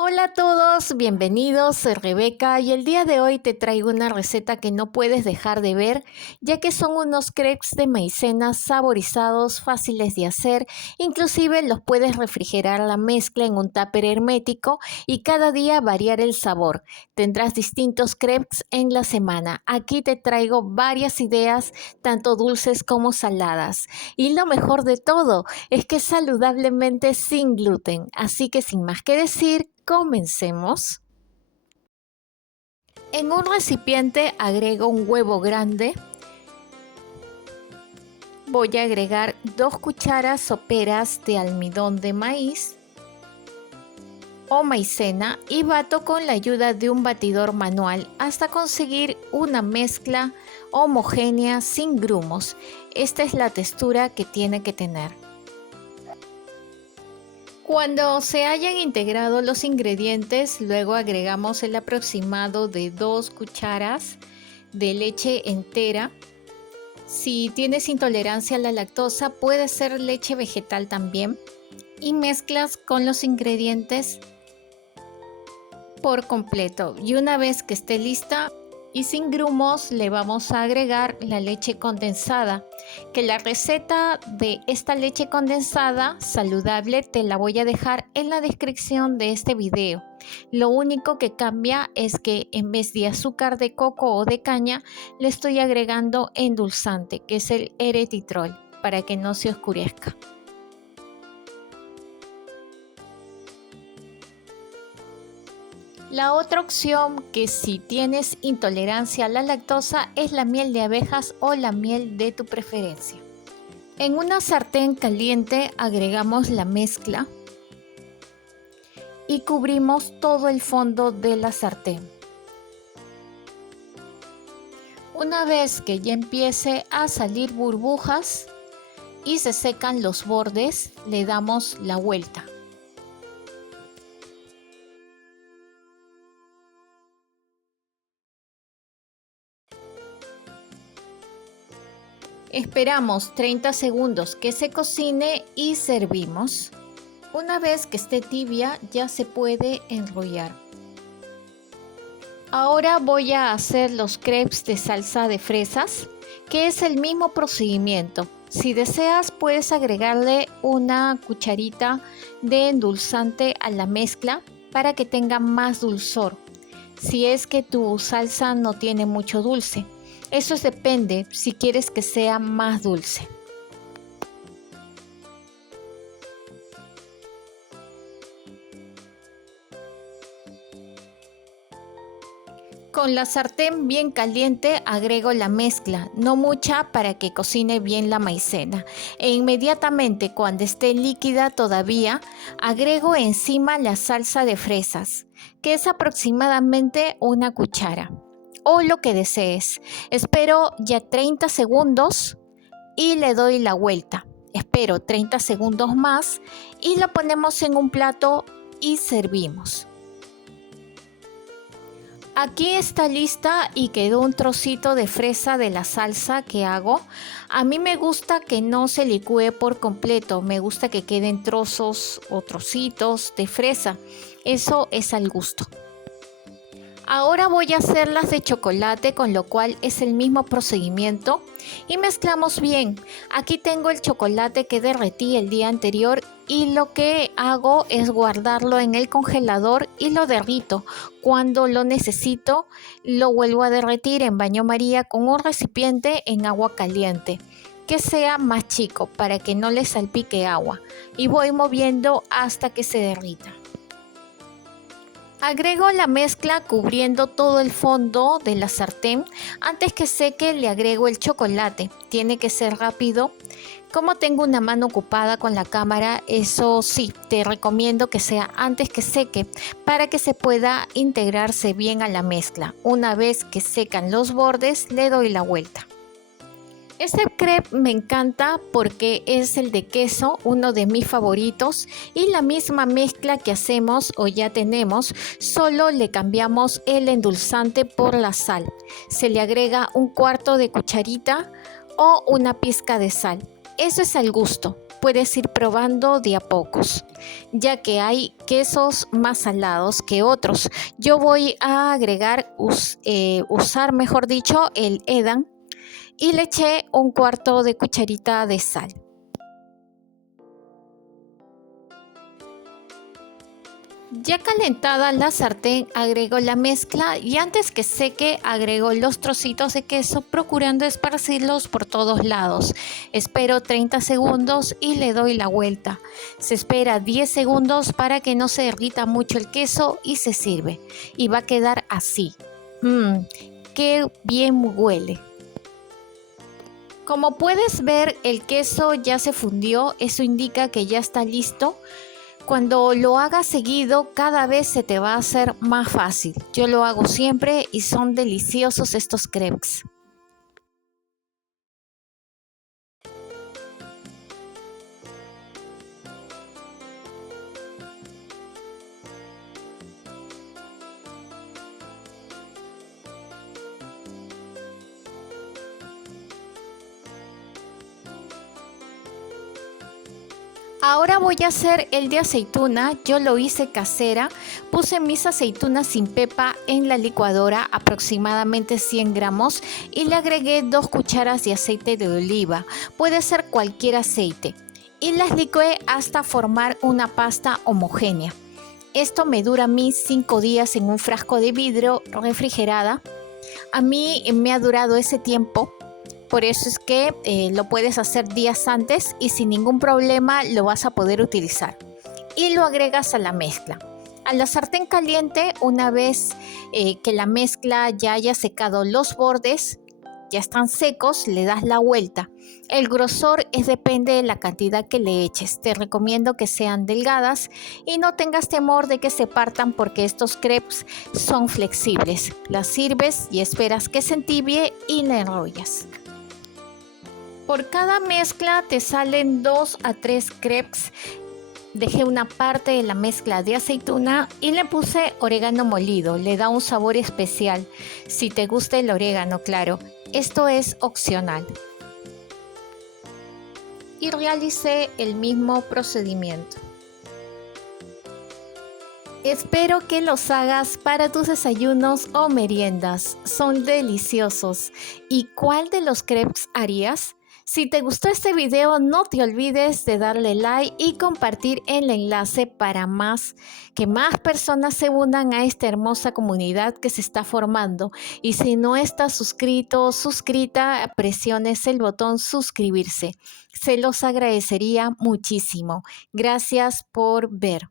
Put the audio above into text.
Hola a todos, bienvenidos, soy Rebeca y el día de hoy te traigo una receta que no puedes dejar de ver, ya que son unos crepes de maicena saborizados, fáciles de hacer, inclusive los puedes refrigerar la mezcla en un tupper hermético y cada día variar el sabor. Tendrás distintos crepes en la semana. Aquí te traigo varias ideas, tanto dulces como saladas. Y lo mejor de todo es que es saludablemente sin gluten, así que sin más que decir, comencemos. En un recipiente agrego un huevo grande. Voy a agregar 2 cucharas soperas de almidón de maíz o maicena y bato con la ayuda de un batidor manual hasta conseguir una mezcla homogénea sin grumos. Esta es la textura que tiene que tener. Cuando se hayan integrado los ingredientes, luego agregamos el aproximado de 2 cucharas de leche entera. Si tienes intolerancia a la lactosa, puede ser leche vegetal también. Y mezclas con los ingredientes por completo. Y una vez que esté lista y sin grumos, le vamos a agregar la leche condensada, que la receta de esta leche condensada saludable te la voy a dejar en la descripción de este video. Lo único que cambia es que en vez de azúcar de coco o de caña, le estoy agregando endulzante, que es el erythritol, para que no se oscurezca. La otra opción, que si tienes intolerancia a la lactosa, es la miel de abejas o la miel de tu preferencia. En una sartén caliente agregamos la mezcla y cubrimos todo el fondo de la sartén. Una vez que ya empiece a salir burbujas y se secan los bordes, le damos la vuelta. Esperamos 30 segundos que se cocine y servimos. Una vez que esté tibia, ya se puede enrollar. Ahora voy a hacer los crepes de salsa de fresas, que es el mismo procedimiento. Si deseas, puedes agregarle una cucharita de endulzante a la mezcla para que tenga más dulzor, si es que tu salsa no tiene mucho dulce. Eso depende si quieres que sea más dulce. Con la sartén bien caliente agrego la mezcla, no mucha para que cocine bien la maicena. E inmediatamente cuando esté líquida todavía, agrego encima la salsa de fresas, que es aproximadamente una cuchara, o lo que desees. Espero ya 30 segundos y le doy la vuelta. Espero 30 segundos más y lo ponemos en un plato y servimos. Aquí está lista y quedó un trocito de fresa de la salsa que hago. A mí me gusta que no se licúe por completo, me gusta que queden trozos o trocitos de fresa. Eso es al gusto. Ahora voy a hacerlas de chocolate, con lo cual es el mismo procedimiento y mezclamos bien. Aquí tengo el chocolate que derretí el día anterior y lo que hago es guardarlo en el congelador y lo derrito. Cuando lo necesito, lo vuelvo a derretir en baño María con un recipiente en agua caliente, que sea más chico para que no le salpique agua, y voy moviendo hasta que se derrita. Agrego la mezcla cubriendo todo el fondo de la sartén. Antes que seque le agrego el chocolate. Tiene que ser rápido. Como tengo una mano ocupada con la cámara, eso sí, te recomiendo que sea antes que seque para que se pueda integrarse bien a la mezcla. Una vez que secan los bordes, le doy la vuelta. Este crepe me encanta porque es el de queso, uno de mis favoritos, y la misma mezcla que hacemos o ya tenemos, solo le cambiamos el endulzante por la sal. Se le agrega un cuarto de cucharita o una pizca de sal. Eso es al gusto. puedes ir probando de a pocos, ya que hay quesos más salados que otros. Yo voy a agregar, usar mejor dicho, el Edam y le eché un cuarto de cucharita de sal. Ya calentada la sartén, agrego la mezcla y antes que seque agrego los trocitos de queso, procurando esparcirlos por todos lados. Espero 30 segundos y le doy la vuelta. Se espera 10 segundos para que no se derrita mucho el queso y se sirve. Y va a quedar así. ¡Qué bien huele! Como puedes ver, el queso ya se fundió, eso indica que ya está listo. Cuando lo hagas seguido, cada vez se te va a hacer más fácil. Yo lo hago siempre y son deliciosos estos crepes. Ahora voy a hacer el de aceituna. Yo lo hice casera. Puse mis aceitunas sin pepa en la licuadora, aproximadamente 100 gramos, y le agregué 2 cucharas de aceite de oliva. Puede ser cualquier aceite. Y las licué hasta formar una pasta homogénea. Esto me dura a mí 5 días en un frasco de vidrio refrigerada. A mí me ha durado ese tiempo. Por eso es que lo puedes hacer días antes y sin ningún problema lo vas a poder utilizar. Y lo agregas a la mezcla. A la sartén caliente, una vez que la mezcla ya haya secado los bordes, ya están secos, le das la vuelta. El grosor depende de la cantidad que le eches. Te recomiendo que sean delgadas y no tengas temor de que se partan porque estos crepes son flexibles. Las sirves y esperas que se entibie y la enrollas. Por cada mezcla te salen 2 a 3 crepes. Dejé una parte de la mezcla de aceituna y le puse orégano molido. Le da un sabor especial. Si te gusta el orégano, claro. Esto es opcional. Y realicé el mismo procedimiento. Espero que los hagas para tus desayunos o meriendas. Son deliciosos. ¿Y cuál de los crepes harías? Si te gustó este video, no te olvides de darle like y compartir el enlace para que más personas se unan a esta hermosa comunidad que se está formando. Y si no estás suscrito o suscrita, presiones el botón suscribirse. Se los agradecería muchísimo. Gracias por ver.